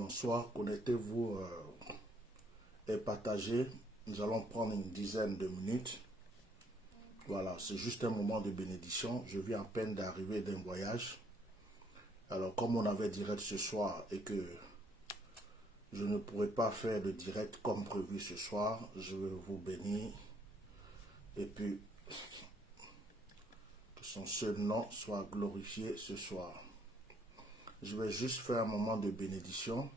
Bonsoir, connectez-vous et partagez. Nous allons prendre une dizaine de minutes. Voilà, c'est juste un moment de bénédiction. Je viens à peine d'arriver d'un voyage. Alors, comme on avait direct ce soir et que je ne pourrais pas faire le direct comme prévu ce soir, je vais vous bénir. Et puis, que son seul nom soit glorifié ce soir. Je vais juste faire un moment de bénédiction.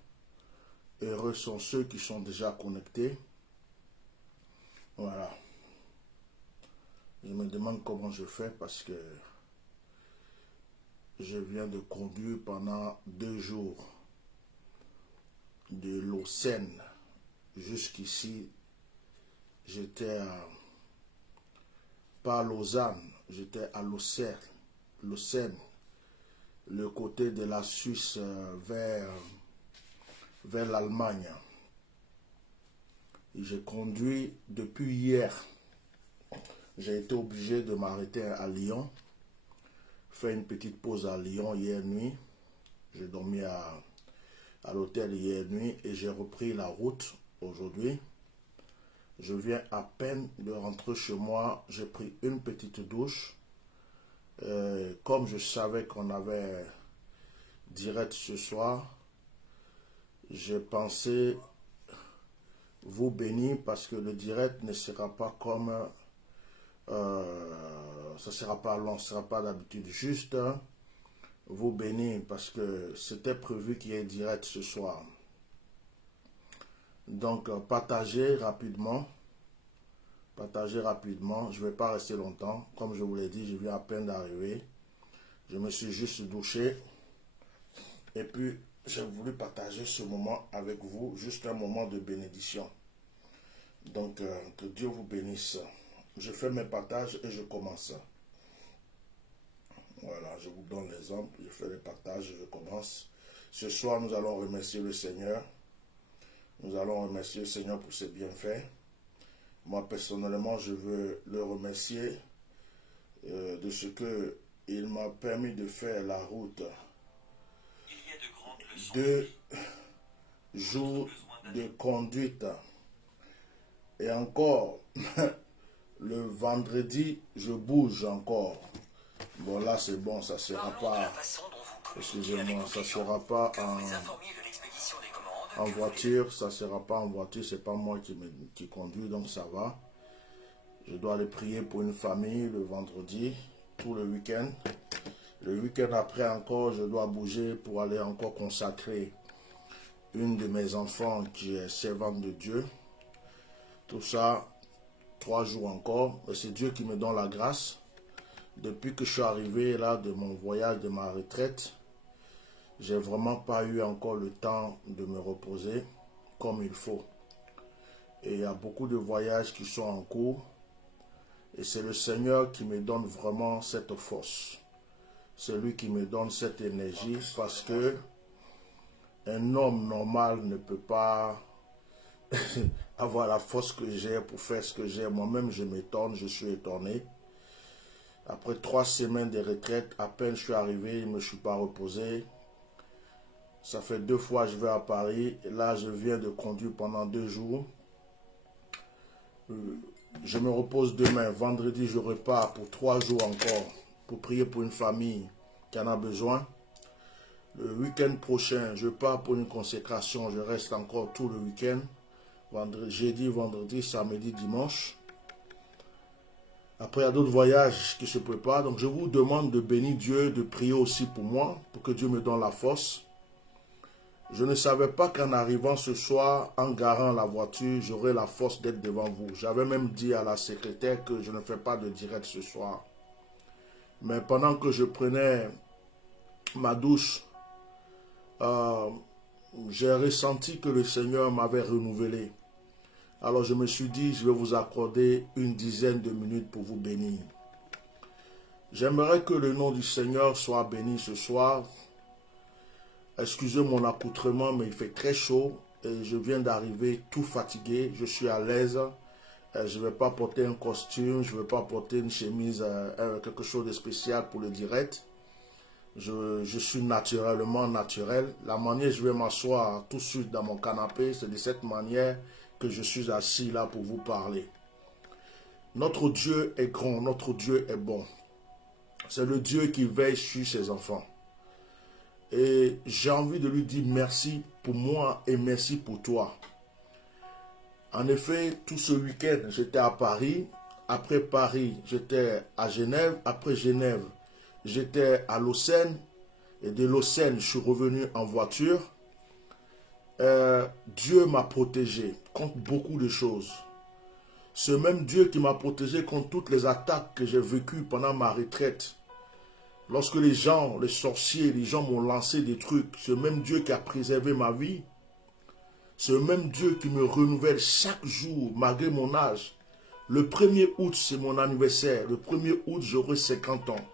Heureux sont ceux qui sont déjà connectés. Voilà. Je me demande comment je fais parce que je viens de conduire pendant 2 jours de Lausanne jusqu'ici. J'étais pas à Lausanne, j'étais à Lausanne, le côté de la Suisse vers l'Allemagne. J'ai conduit depuis hier. J'ai été obligé de m'arrêter à Lyon, faire une petite pause à Lyon hier nuit. J'ai dormi à l'hôtel hier nuit et j'ai repris la route aujourd'hui. Je viens à peine de rentrer chez moi. J'ai pris une petite douche. Comme je savais qu'on avait direct ce soir, j'ai pensé vous bénir parce que le direct ne sera pas comme... ça ne sera pas long, ce ne sera pas d'habitude. Juste vous bénir parce que c'était prévu qu'il y ait un direct ce soir. Donc, partagez rapidement. Partagez rapidement. Je ne vais pas rester longtemps. Comme je vous l'ai dit, je viens à peine d'arriver. Je me suis juste douché. Et puis, j'ai voulu partager ce moment avec vous. Juste un moment de bénédiction. Donc, que Dieu vous bénisse. Je fais mes partages et je commence. Voilà, je vous donne l'exemple. Je fais les partages et je commence. Ce soir, nous allons remercier le Seigneur. Nous allons remercier le Seigneur pour ses bienfaits. Moi, personnellement, je veux le remercier de ce qu'il m'a permis de faire la route. 2 jours de conduite. Et encore, le vendredi, je bouge encore. Bon, là, c'est bon, ça ne sera pas... Excusez-moi, ça ne sera pas en voiture. Ça ne sera pas en voiture, c'est pas moi qui conduis, donc ça va. Je dois aller prier pour une famille le vendredi, tout le week-end. Le week-end après encore, je dois bouger pour aller encore consacrer une de mes enfants qui est servante de Dieu. Tout ça, 3 jours encore. Et c'est Dieu qui me donne la grâce. Depuis que je suis arrivé là de mon voyage, de ma retraite, j'ai vraiment pas eu encore le temps de me reposer comme il faut. Et il y a beaucoup de voyages qui sont en cours. Et c'est le Seigneur qui me donne vraiment cette force. C'est lui qui me donne cette énergie parce que un homme normal ne peut pas avoir la force que j'ai pour faire ce que j'ai. Moi-même, je m'étonne, je suis étonné. Après 3 semaines de retraite, à peine je suis arrivé, je ne me suis pas reposé. Ça fait 2 fois que je vais à Paris. Et là, je viens de conduire pendant 2 jours. Je me repose demain. Vendredi, je repars pour 3 jours encore pour prier pour une famille qui en a besoin. Le week-end prochain, je pars pour une consécration. Je reste encore tout le week-end. Jeudi, vendredi, samedi, dimanche. Après, il y a d'autres voyages qui se préparent. Donc, je vous demande de bénir Dieu, de prier aussi pour moi, pour que Dieu me donne la force. Je ne savais pas qu'en arrivant ce soir, en garant la voiture, j'aurais la force d'être devant vous. J'avais même dit à la secrétaire que je ne fais pas de direct ce soir. Mais pendant que je prenais ma douche, j'ai ressenti que le Seigneur m'avait renouvelé. Alors je me suis dit, je vais vous accorder une dizaine de minutes pour vous bénir. J'aimerais que le nom du Seigneur soit béni ce soir. Excusez mon accoutrement, mais il fait très chaud et je viens d'arriver tout fatigué. Je suis à l'aise. Je ne vais pas porter un costume, je ne vais pas porter une chemise, quelque chose de spécial pour le direct. Je suis naturellement naturel. La manière je vais m'asseoir tout de suite dans mon canapé, c'est de cette manière que je suis assis là pour vous parler. Notre Dieu est grand, notre Dieu est bon. C'est le Dieu qui veille sur ses enfants. Et j'ai envie de lui dire merci pour moi et merci pour toi. En effet, tout ce week-end, j'étais à Paris. Après Paris, j'étais à Genève. Après Genève, j'étais à Lausanne. Et de Lausanne, je suis revenu en voiture. Dieu m'a protégé contre beaucoup de choses. Ce même Dieu qui m'a protégé contre toutes les attaques que j'ai vécues pendant ma retraite. Lorsque les gens, les sorciers, les gens m'ont lancé des trucs. Ce même Dieu qui a préservé ma vie. Ce même Dieu qui me renouvelle chaque jour, malgré mon âge. Le 1er août, c'est mon anniversaire. Le 1er août, j'aurai 50 ans.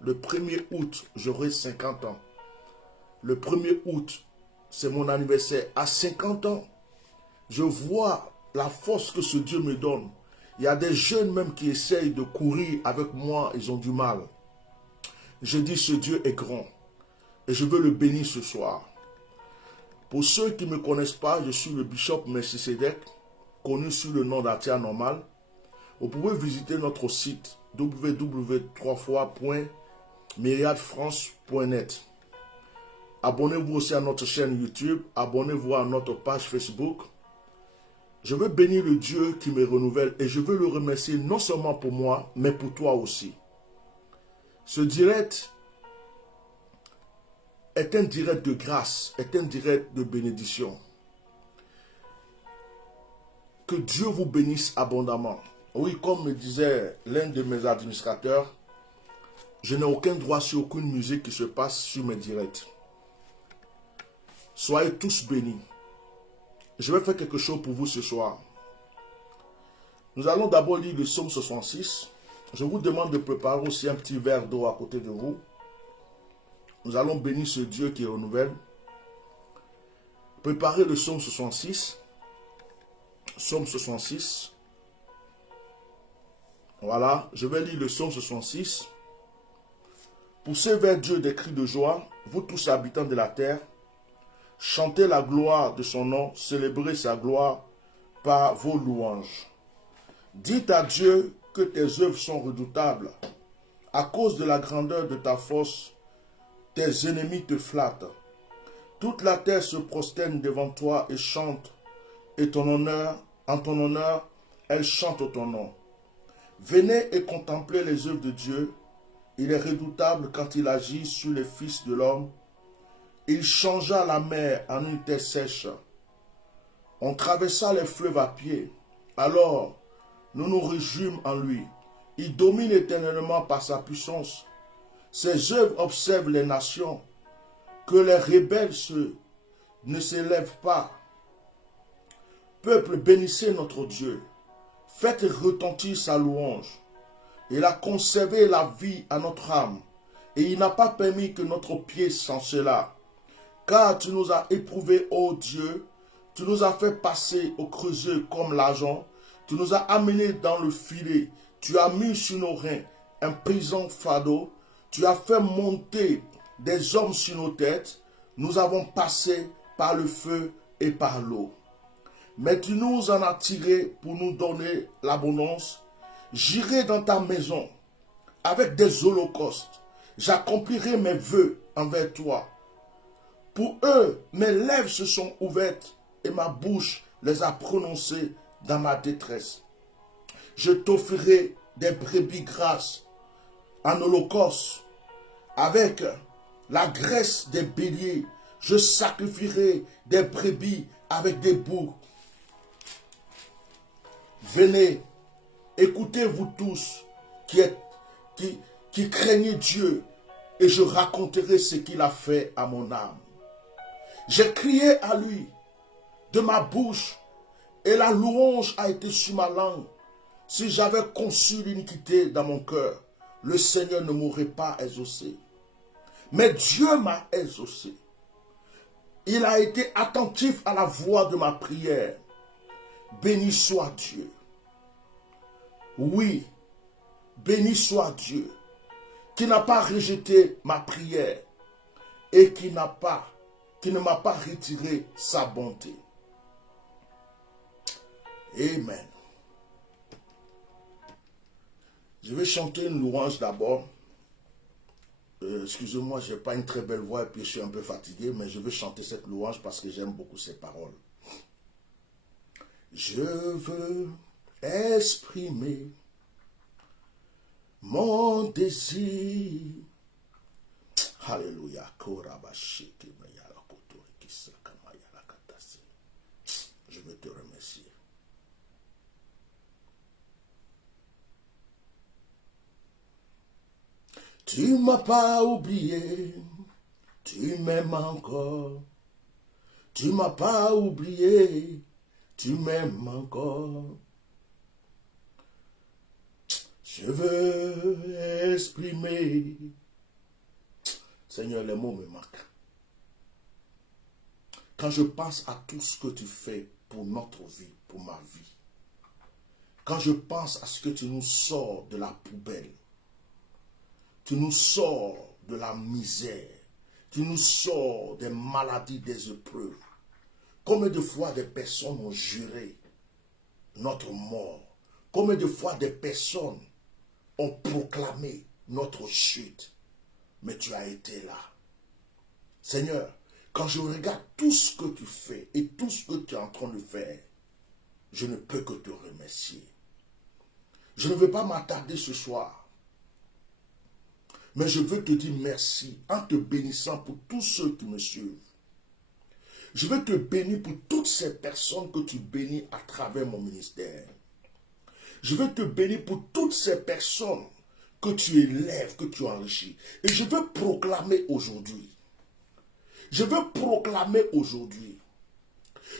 Le 1er août, j'aurai 50 ans. Le 1er août, c'est mon anniversaire. À 50 ans, je vois la force que ce Dieu me donne. Il y a des jeunes même qui essayent de courir avec moi, ils ont du mal. Je dis, ce Dieu est grand. Et je veux le bénir ce soir. Pour ceux qui ne me connaissent pas, je suis le Bishop Melchisedec, connu sous le nom d'Atia Normal. Vous pouvez visiter notre site www.myriadefrance.net. Abonnez-vous aussi à notre chaîne YouTube, abonnez-vous à notre page Facebook. Je veux bénir le Dieu qui me renouvelle et je veux le remercier non seulement pour moi, mais pour toi aussi. Ce direct est un direct de grâce, est un direct de bénédiction. Que Dieu vous bénisse abondamment. Oui, comme me disait l'un de mes administrateurs, je n'ai aucun droit sur aucune musique qui se passe sur mes directs. Soyez tous bénis. Je vais faire quelque chose pour vous ce soir. Nous allons d'abord lire le psaume 66. Je vous demande de préparer aussi un petit verre d'eau à côté de vous. Nous allons bénir ce Dieu qui renouvelle. Préparez le psaume 66. Psaume 66. Voilà, je vais lire le psaume 66. Poussez vers Dieu des cris de joie, vous tous habitants de la terre. Chantez la gloire de son nom, célébrez sa gloire par vos louanges. Dites à Dieu que tes œuvres sont redoutables. À cause de la grandeur de ta force, tes ennemis te flattent. Toute la terre se prosterne devant toi et chante. Et en ton honneur, elle chante ton nom. Venez et contemplez les œuvres de Dieu. Il est redoutable quand il agit sur les fils de l'homme. Il changea la mer en une terre sèche. On traversa les fleuves à pied. Alors, nous nous réjouissons en lui. Il domine éternellement par sa puissance. Ses œuvres observent les nations. Que les rebelles ne s'élèvent pas. Peuple, bénissez notre Dieu. Faites retentir sa louange. Il a conservé la vie à notre âme. Et il n'a pas permis que notre pied chancela. Car tu nous as éprouvés, ô Dieu, tu nous as fait passer au creuset comme l'argent, tu nous as amenés dans le filet, tu as mis sur nos reins un pesant fardeau, tu as fait monter des hommes sur nos têtes, nous avons passé par le feu et par l'eau. Mais tu nous en as tirés pour nous donner l'abondance. J'irai dans ta maison avec des holocaustes, j'accomplirai mes vœux envers toi. Pour eux, mes lèvres se sont ouvertes et ma bouche les a prononcées dans ma détresse. Je t'offrirai des brebis grasses en holocauste. Avec la graisse des béliers, je sacrifierai des brebis avec des boucs. Venez, écoutez-vous tous qui craignez Dieu et je raconterai ce qu'il a fait à mon âme. J'ai crié à lui de ma bouche et la louange a été sur ma langue. Si j'avais conçu l'iniquité dans mon cœur, le Seigneur ne m'aurait pas exaucé. Mais Dieu m'a exaucé. Il a été attentif à la voix de ma prière. Béni soit Dieu. Oui, béni soit Dieu. qui n'a pas rejeté ma prière et qui ne m'a pas retiré sa bonté. Amen. Je vais chanter une louange d'abord. Excusez-moi, je n'ai pas une très belle voix et puis je suis un peu fatigué, mais je vais chanter cette louange parce que j'aime beaucoup ses paroles. Je veux exprimer mon désir. Alléluia. Je veux te remercier. Tu ne m'as pas oublié, tu m'aimes encore. Tu ne m'as pas oublié, tu m'aimes encore. Je veux exprimer. Seigneur, les mots me manquent. Quand je pense à tout ce que tu fais pour notre vie, pour ma vie, quand je pense à ce que tu nous sors de la poubelle, tu nous sors de la misère, tu nous sors des maladies, des épreuves. Combien de fois des personnes ont juré notre mort? Combien de fois des personnes ont proclamé notre chute? Mais tu as été là. Seigneur, quand je regarde tout ce que tu fais et tout ce que tu es en train de faire, je ne peux que te remercier. Je ne veux pas m'attarder ce soir. Mais je veux te dire merci en te bénissant pour tous ceux qui me suivent. Je veux te bénir pour toutes ces personnes que tu bénis à travers mon ministère. Je veux te bénir pour toutes ces personnes que tu élèves, que tu enrichis. Et je veux proclamer aujourd'hui. Je veux proclamer aujourd'hui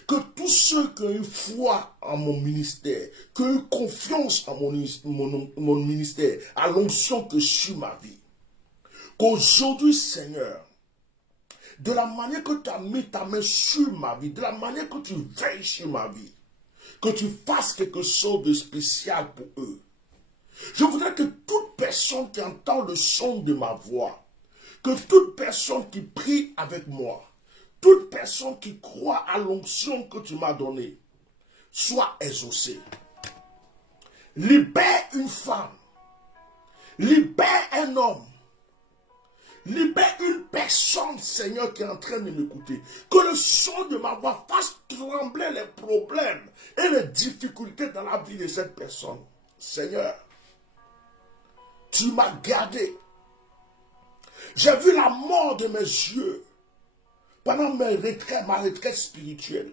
que tous ceux qui ont eu foi en mon ministère, qui ont eu confiance en mon ministère, à l'onction que je suis ma vie, qu'aujourd'hui, Seigneur, de la manière que tu as mis ta main sur ma vie, de la manière que tu veilles sur ma vie, que tu fasses quelque chose de spécial pour eux. Je voudrais que toute personne qui entend le son de ma voix, que toute personne qui prie avec moi, toute personne qui croit à l'onction que tu m'as donnée, soit exaucée. Libère une femme, libère un homme, libère une personne, Seigneur, qui est en train de m'écouter. Que le son de ma voix fasse trembler les problèmes et les difficultés dans la vie de cette personne. Seigneur, tu m'as gardé. J'ai vu la mort de mes yeux pendant ma retraite spirituelle.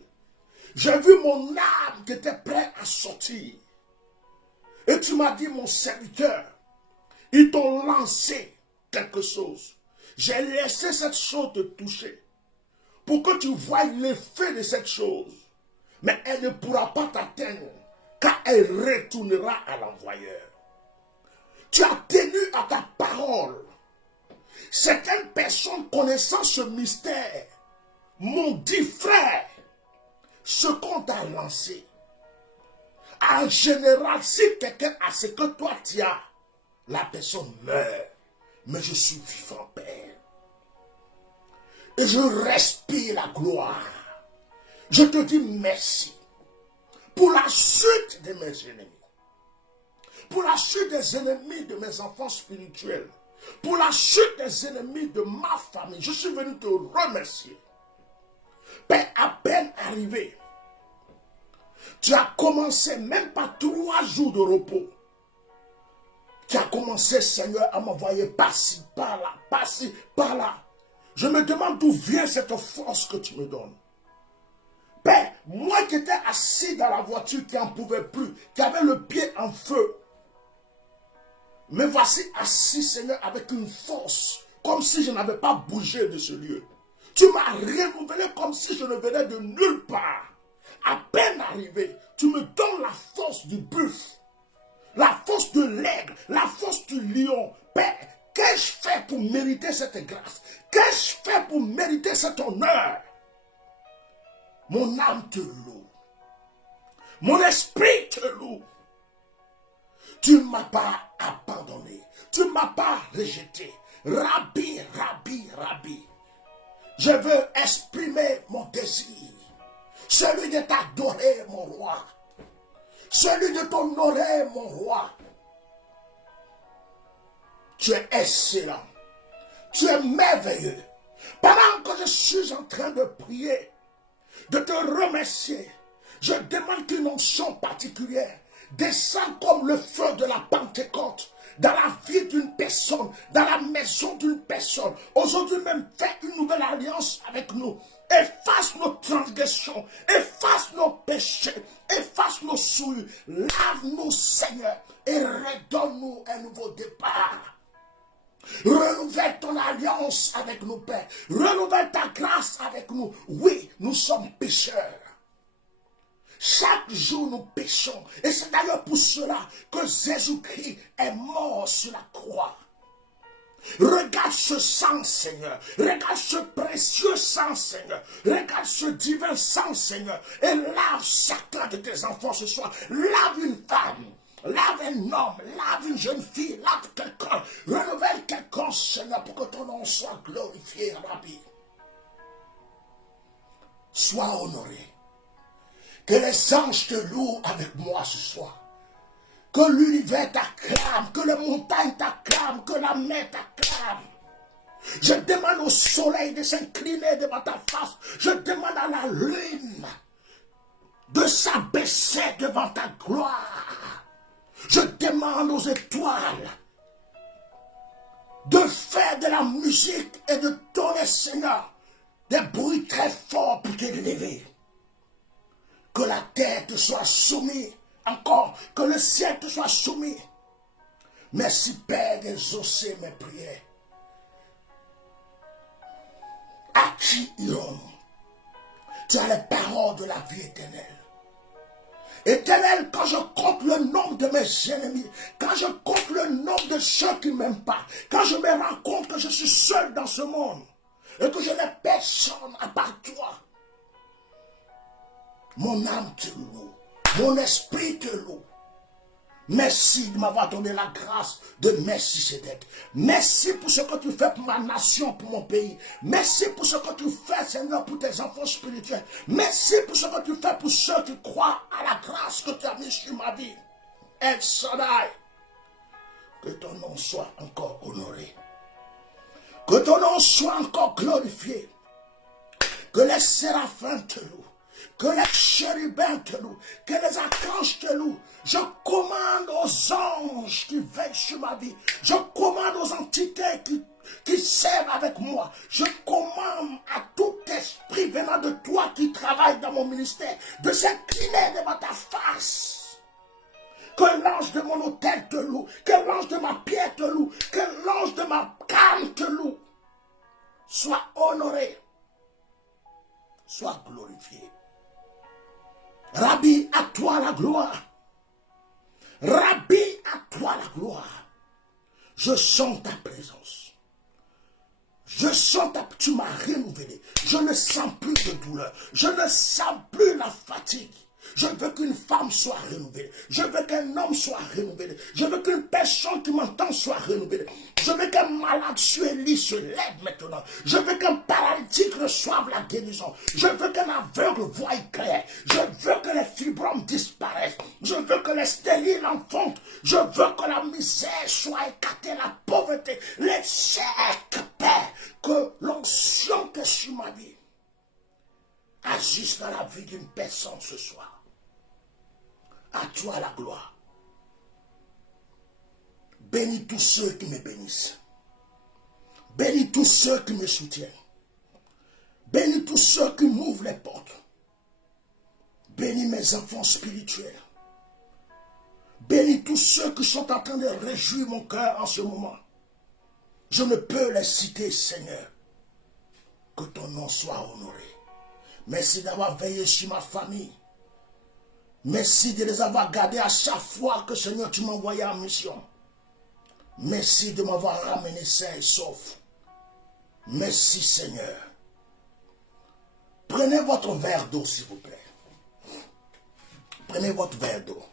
J'ai vu mon âme qui était prête à sortir. Et tu m'as dit, mon serviteur, ils t'ont lancé quelque chose. J'ai laissé cette chose te toucher pour que tu voies l'effet de cette chose. Mais elle ne pourra pas t'atteindre car elle retournera à l'envoyeur. Tu as tenu à ta parole. Certaines personnes connaissant ce mystère m'ont dit, frère, ce qu'on t'a lancé, en général, si quelqu'un a ce que toi tu as, la personne meurt. Mais je suis vivant, Père. Et je respire la gloire. Je te dis merci pour la chute de mes ennemis. Pour la chute des ennemis de mes enfants spirituels. Pour la chute des ennemis de ma famille. Je suis venu te remercier. Père, à peine arrivé, tu as commencé même pas 3 jours de repos. Tu as commencé, Seigneur, à m'envoyer par-ci, par-là, par-ci, par-là. Je me demande d'où vient cette force que tu me donnes. Père, moi qui étais assis dans la voiture, qui n'en pouvais plus, qui avait le pied en feu, me voici assis, Seigneur, avec une force, comme si je n'avais pas bougé de ce lieu. Tu m'as renouvelé comme si je ne venais de nulle part. À peine arrivé, tu me donnes la force du buffle, la force de l'aigle, la force du lion. Père, qu'ai-je fait pour mériter cette grâce? Qu'ai-je fait pour mériter cet honneur? Mon âme te loue. Mon esprit te loue. Tu ne m'as pas abandonné. Tu ne m'as pas rejeté. Rabbi, Rabbi, Rabbi. Je veux exprimer mon désir. Celui de t'adorer, mon roi. Celui de t'honorer, mon roi. Tu es excellent. Tu es merveilleux. Pendant que je suis en train de prier, de te remercier, je demande qu'une onction particulière descende comme le feu de la Pentecôte dans la vie d'une personne, dans la maison d'une personne. Aujourd'hui même, fais une nouvelle alliance avec nous. Efface nos transgressions, efface nos péchés, efface nos souillures. Lave-nous, Seigneur, et redonne-nous un nouveau départ. Renouvelle ton alliance avec nous, Père. Renouvelle ta grâce avec nous. Oui, nous sommes pécheurs. Chaque jour, nous péchons. Et c'est d'ailleurs pour cela que Jésus-Christ est mort sur la croix. Regarde ce sang, Seigneur. Regarde ce précieux sang, Seigneur. Regarde ce divin sang, Seigneur. Et lave chacun de tes enfants ce soir. Lave une femme. Lave un homme, lave une jeune fille, lave quelqu'un, renouvelle quelqu'un, Seigneur, pour que ton nom soit glorifié, Rabbi. Sois honoré. Que les anges te louent avec moi ce soir. Que l'univers t'acclame, que les montagnes t'acclament, que la mer t'acclame. Je demande au soleil de s'incliner devant ta face. Je demande à la lune de s'abaisser devant ta gloire. Je demande aux étoiles de faire de la musique et de donner, Seigneur, des bruits très forts pour t'élever. Que la terre te soit soumise, encore, que le ciel te soit soumis. Merci, Père, d'exaucer mes prières. À qui irons? Tu as les paroles de la vie éternelle. Éternel, quand je compte le nombre de mes ennemis, quand je compte le nombre de ceux qui ne m'aiment pas, quand je me rends compte que je suis seul dans ce monde et que je n'ai personne à part toi, mon âme te loue, mon esprit te loue. Merci de m'avoir donné la grâce de Melchisédek. Merci pour ce que tu fais pour ma nation, pour mon pays. Merci pour ce que tu fais, Seigneur, pour tes enfants spirituels. Merci pour ce que tu fais pour ceux qui croient à la grâce que tu as mise sur ma vie. El Shaddai, que ton nom soit encore honoré. Que ton nom soit encore glorifié. Que les séraphins te louent. Que les chérubins te louent, que les archanges te louent. Je commande aux anges qui veillent sur ma vie. Je commande aux entités qui servent avec moi. Je commande à tout esprit venant de toi qui travaille dans mon ministère de s'incliner devant ta face. Que l'ange de mon autel te loue, que l'ange de ma pierre te loue, que l'ange de ma canne te loue. Sois honoré, sois glorifié. Rabbi, à toi la gloire. Rabbi, à toi la gloire. Je sens ta présence. Je sens tu m'as renouvelé. Je ne sens plus de douleur. Je ne sens plus la fatigue. Je veux qu'une femme soit renouvelée. Je veux qu'un homme soit renouvelé. Je veux qu'une personne qui m'entend soit renouvelée. Je veux qu'un malade suéli se lève maintenant. Je veux qu'un paralytique reçoive la guérison. Je veux qu'un aveugle voie clair. Je veux que les fibromes disparaissent. Je veux que les stériles enfantent. Je veux que la misère soit écartée, la pauvreté, l'échec, Père. Que l'onction que sur ma vie agisse dans la vie d'une personne ce soir. À toi la gloire. Bénis tous ceux qui me bénissent. Bénis tous ceux qui me soutiennent. Bénis tous ceux qui m'ouvrent les portes. Bénis mes enfants spirituels. Bénis tous ceux qui sont en train de réjouir mon cœur en ce moment. Je ne peux les citer, Seigneur. Que ton nom soit honoré. Merci d'avoir veillé sur ma famille. Merci de les avoir gardés à chaque fois que, Seigneur, tu m'envoyais en mission. Merci de m'avoir ramené sain et sauf. Merci, Seigneur. Prenez votre verre d'eau, s'il vous plaît. Prenez votre verre d'eau.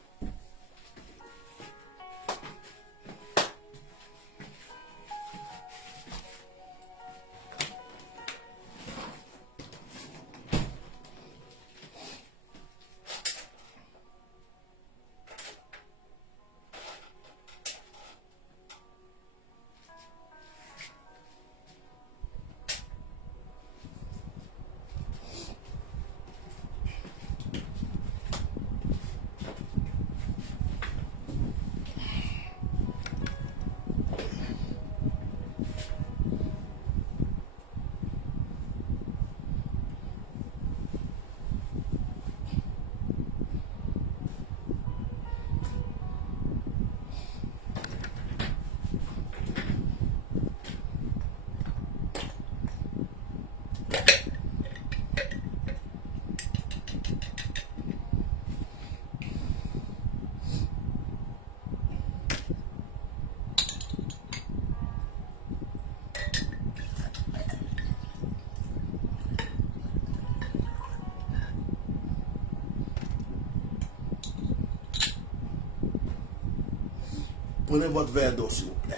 Prenez votre verre d'eau, s'il vous plaît.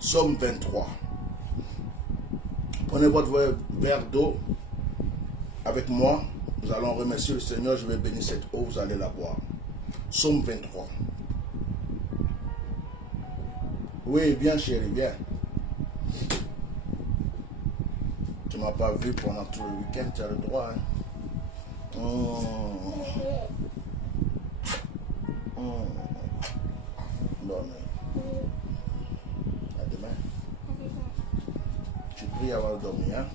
Psaume 23. Prenez votre verre d'eau avec moi. Nous allons remercier le Seigneur. Je vais bénir cette eau. Vous allez la boire. Psaume 23. Oui, viens chérie, viens. Tu ne m'as pas vu pendant tout le week-end. Tu as le droit. Hein? Bon, à demain. Tu pries avant de dormir. Hein?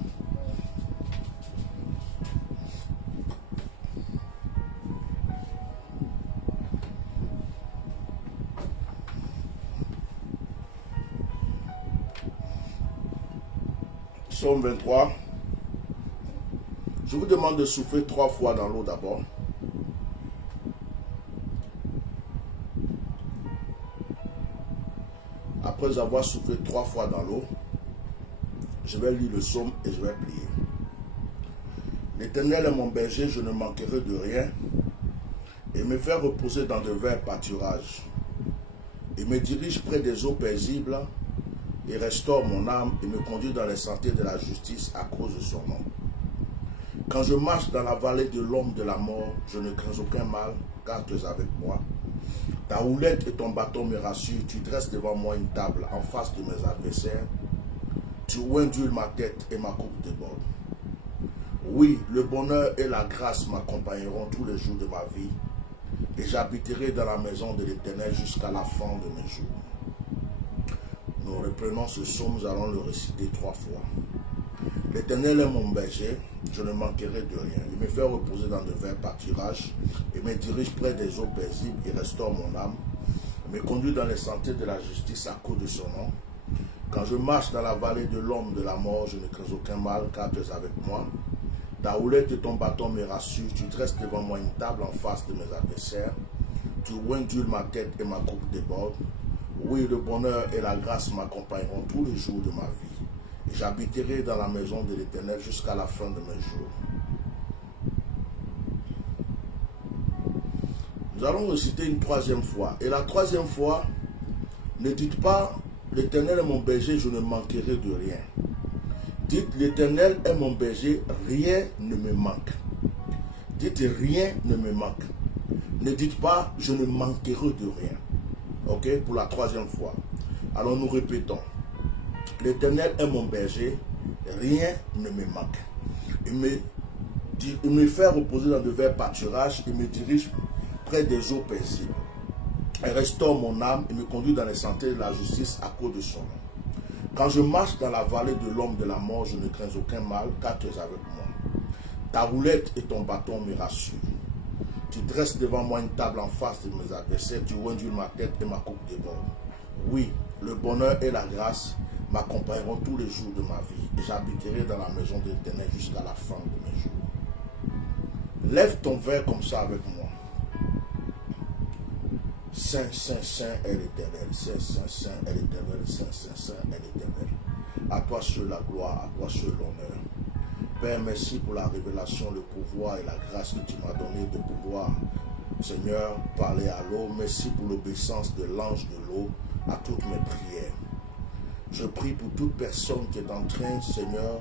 Psaume 23. Je vous demande de souffler 3 fois dans l'eau d'abord. Après avoir soufflé 3 fois dans l'eau, je vais lire le psaume et je vais prier. L'Éternel est mon berger, je ne manquerai de rien. Et me fait reposer dans de verts pâturages. Il me dirige près des eaux paisibles et restaure mon âme et me conduit dans les sentiers de la justice à cause de son nom. Quand je marche dans la vallée de l'ombre de la mort, je ne crains aucun mal, car tu es avec moi. Ta houlette et ton bâton me rassurent, tu dresses devant moi une table en face de mes adversaires. Tu oindules ma tête et ma coupe déborde. Oui, le bonheur et la grâce m'accompagneront tous les jours de ma vie, et j'habiterai dans la maison de l'Éternel jusqu'à la fin de mes jours. Nous reprenons ce psaume, nous allons le réciter 3 fois. L'Éternel est mon berger, je ne manquerai de rien. Il me fait reposer dans de verts pâturages, et me dirige près des eaux paisibles, et restaure mon âme. Il me conduit dans les sentiers de la justice à cause de son nom. Quand je marche dans la vallée de l'ombre de la mort, je ne crains aucun mal, car tu es avec moi. Ta houlette et ton bâton me rassurent, tu dresses devant moi une table en face de mes adversaires. Tu oindules ma tête et ma coupe déborde. Oui, le bonheur et la grâce m'accompagneront tous les jours de ma vie. Et j'habiterai dans la maison de l'Éternel jusqu'à la fin de mes jours. Nous allons réciter une 3e fois. Et la 3e fois, ne dites pas, l'Éternel est mon berger, je ne manquerai de rien. Dites, l'Éternel est mon berger, rien ne me manque. Dites, rien ne me manque. Ne dites pas, je ne manquerai de rien. Ok, pour la 3e fois. Alors nous répétons. L'Éternel est mon berger, rien ne me manque. Il me fait reposer dans de verts pâturages, il me dirige près des eaux paisibles. Il restaure mon âme, il me conduit dans les sentiers de la justice à cause de son nom. Quand je marche dans la vallée de l'ombre de la mort, je ne crains aucun mal, car tu es avec moi. Ta houlette et ton bâton me rassurent. Tu dresses devant moi une table en face de mes adversaires, tu oindules ma tête et ma coupe déborde. Oui, le bonheur et la grâce m'accompagneront tous les jours de ma vie, et j'habiterai dans la maison de l'Éternel jusqu'à la fin de mes jours. Lève ton verre comme ça avec moi. Saint, Saint, Saint est l'Éternel. Saint, Saint, Saint est l'Éternel. Saint, Saint, Saint est l'Éternel. À toi seul la gloire, à toi seul l'honneur. Père, merci pour la révélation, le pouvoir et la grâce que tu m'as donné de pouvoir, Seigneur, parler à l'eau. Merci pour l'obéissance de l'ange de l'eau à toutes mes prières. Je prie pour toute personne qui est en train, Seigneur,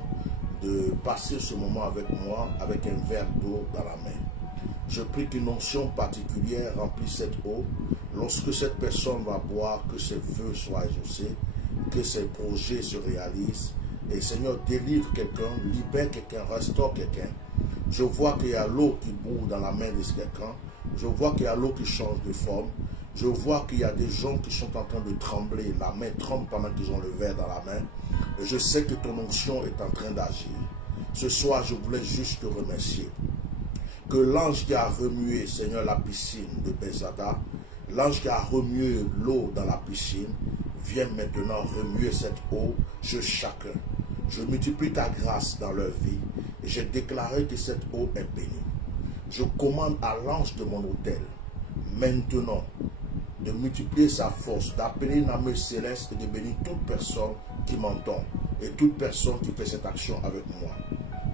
de passer ce moment avec moi, avec un verre d'eau dans la main. Je prie qu'une onction particulière remplisse cette eau. Lorsque cette personne va boire, que ses vœux soient exaucés, que ses projets se réalisent. Et Seigneur, délivre quelqu'un, libère quelqu'un, restaure quelqu'un. Je vois qu'il y a l'eau qui bout dans la main de quelqu'un. Je vois qu'il y a l'eau qui change de forme. Je vois qu'il y a des gens qui sont en train de trembler. La main tremble pendant qu'ils ont le verre dans la main. Et je sais que ton onction est en train d'agir. Ce soir, je voulais juste te remercier. Que l'ange qui a remué, Seigneur, la piscine de Bézada, l'ange qui a remué l'eau dans la piscine, vienne maintenant remuer cette eau chez chacun. Je multiplie ta grâce dans leur vie et j'ai déclaré que cette eau est bénie. Je commande à l'ange de mon autel, maintenant, de multiplier sa force, d'appeler une armée céleste et de bénir toute personne qui m'entend et toute personne qui fait cette action avec moi.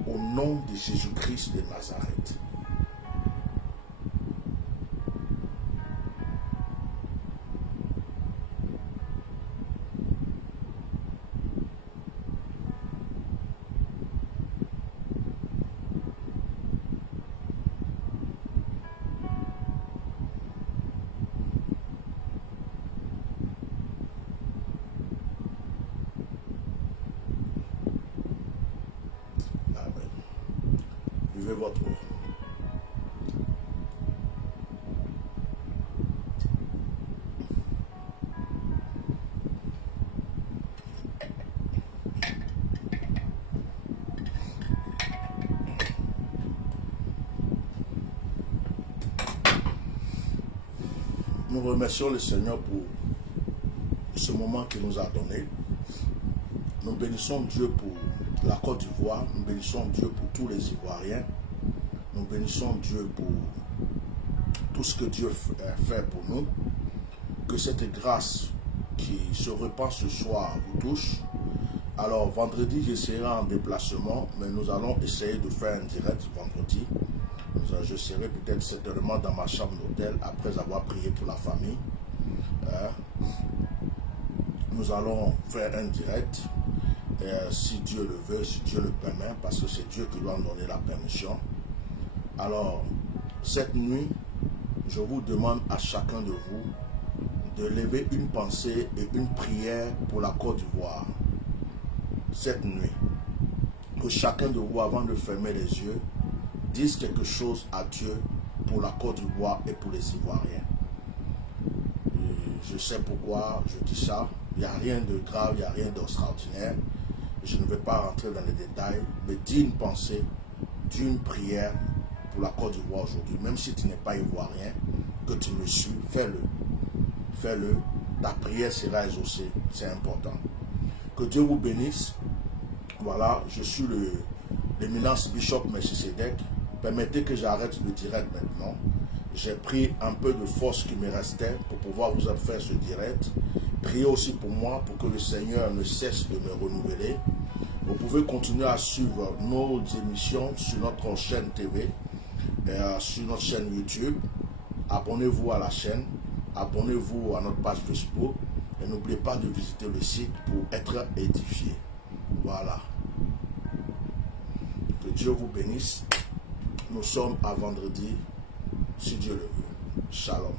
Au nom de Jésus-Christ de Nazareth. Vivez votre eau. Nous remercions le Seigneur pour ce moment qu'il nous a donné. Nous bénissons Dieu pour la Côte d'Ivoire. Nous bénissons Dieu pour tous les Ivoiriens. Nous bénissons Dieu pour tout ce que Dieu fait pour nous. Que cette grâce qui se répand ce soir vous touche. Alors, vendredi, je serai en déplacement, mais nous allons essayer de faire un direct vendredi. Je serai peut-être certainement dans ma chambre d'hôtel après avoir prié pour la famille. Nous allons faire un direct, si Dieu le veut, si Dieu le permet, parce que c'est Dieu qui doit nous donner la permission. Alors, cette nuit, je vous demande à chacun de vous de lever une pensée et une prière pour la Côte d'Ivoire. Cette nuit, que chacun de vous, avant de fermer les yeux, dise quelque chose à Dieu pour la Côte d'Ivoire et pour les Ivoiriens. Je sais pourquoi je dis ça. Il n'y a rien de grave, il n'y a rien d'extraordinaire. Je ne vais pas rentrer dans les détails, mais dis une pensée, dis une prière pour la Côte d'Ivoire aujourd'hui. Même si tu n'es pas ivoirien, que tu me suis, fais-le. Fais-le. Ta prière sera exaucée. C'est important. Que Dieu vous bénisse. Voilà, je suis l'éminence Bishop Melchisedec. Permettez que j'arrête le direct maintenant. J'ai pris un peu de force qui me restait pour pouvoir vous faire ce direct. Priez aussi pour moi, pour que le Seigneur ne cesse de me renouveler. Vous pouvez continuer à suivre nos émissions sur notre chaîne TV, sur notre chaîne YouTube. Abonnez-vous à la chaîne, abonnez-vous à notre page Facebook et n'oubliez pas de visiter le site pour être édifié. Voilà. Que Dieu vous bénisse. Nous sommes à vendredi, si Dieu le veut. Shalom.